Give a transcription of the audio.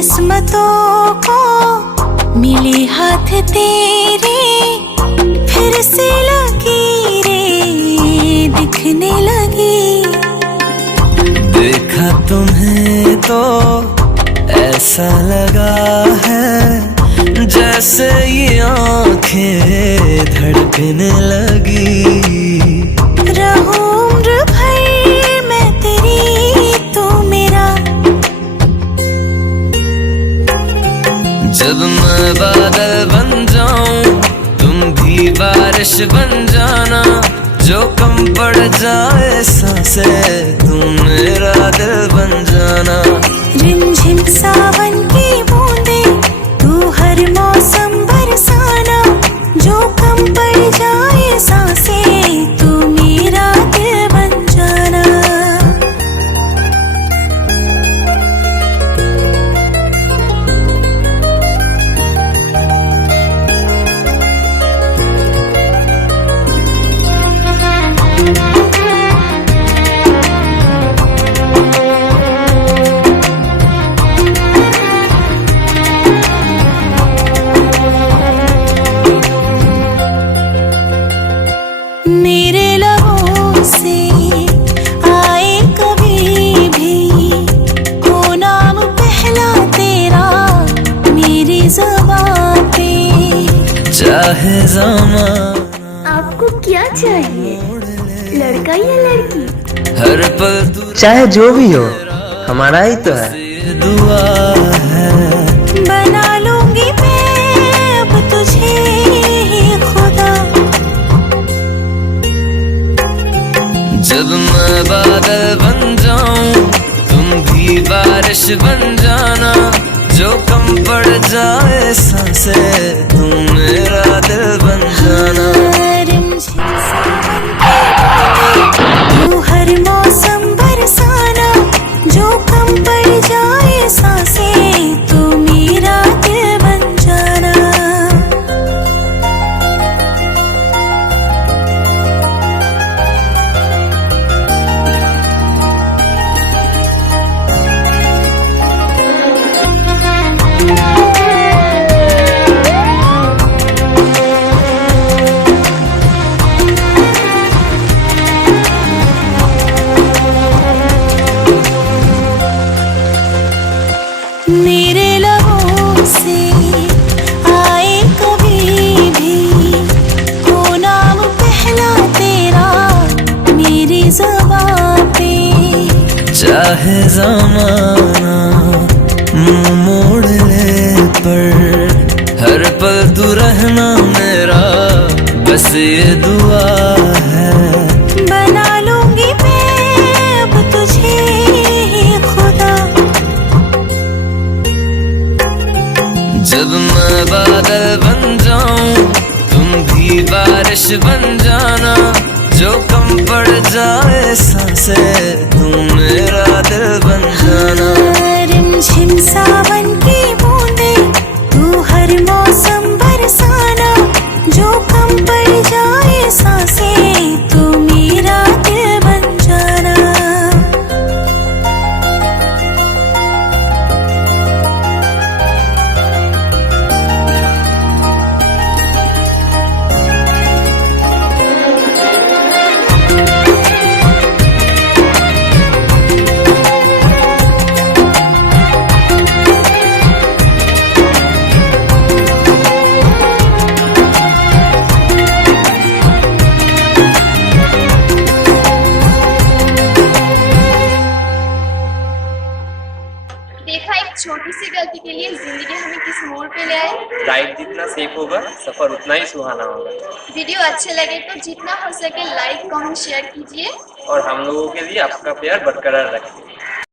किस्मतों को मिले हाथ तेरे, फिर से लकीरें दिखने लगी। देखा तुम्हें तो ऐसा लगा है जैसे ये आंखें धड़कने लगी। रहूं उम्र भर मैं तेरी, तू मेरा। जब मैं बादल बन जाऊं तुम भी बारिश बन जाना, जो कम पड़ जाए सांसें तुम मेरा दिल बन जाना। रिमझिम सावन की बूंदे तू हर मौसम बरसाना, जो कम पड़ जाए सांसें तू मेरा दिल बन जाना। मेरे लबों से आए कभी भी हो नाम पहला तेरा मेरी ज़बां पे। चाहे ज़माना आपको क्या चाहिए, लड़का या लड़की? हर पल तू चाहे जो भी हो हमारा ही तो है। ये दुआ है। बना लूंगी मैं अब तुझे ही खुदा। जब मैं बादल बन जाऊं तुम भी बारिश बन जाना, जो कम पड़ जाए सांसें तुम मेरा दिल बन जाना। रिमझिम सावन की बूंदें तू हर मौसम बरसाना, जो कम पड़ जाए सांसें तू मेरा दिल बन जाना। मेरे लबों से आए कभी भी हो नाम पहला तेरा मेरी ज़बां पे। चाहे ज़माना मुंह मोड़ ले पर हर पल तू रहना मेरा, बस ये दुआ है। बना लूंगी मैं अब तुझे ही खुदा। जब मैं बादल बन जाऊं तुम भी बारिश बन जाना, जो कम पड़ जाए सांसें तुम मेरा दिल बन जाना। रिमझिम सावन की बूंदें तू हर मौसम बरसाना, जो कम पड़ जाए सांसें तू मेरा दिल बन जाना। देखा, एक छोटी सी गलती के लिए जिंदगी हमें किस मोड़ पे ले आए। राइड जितना सेफ होगा सफर उतना ही सुहाना होगा। वीडियो अच्छे लगे तो जितना हो सके लाइक कमेंट शेयर कीजिए और हम लोगों के लिए आपका प्यार बरकरार रखें।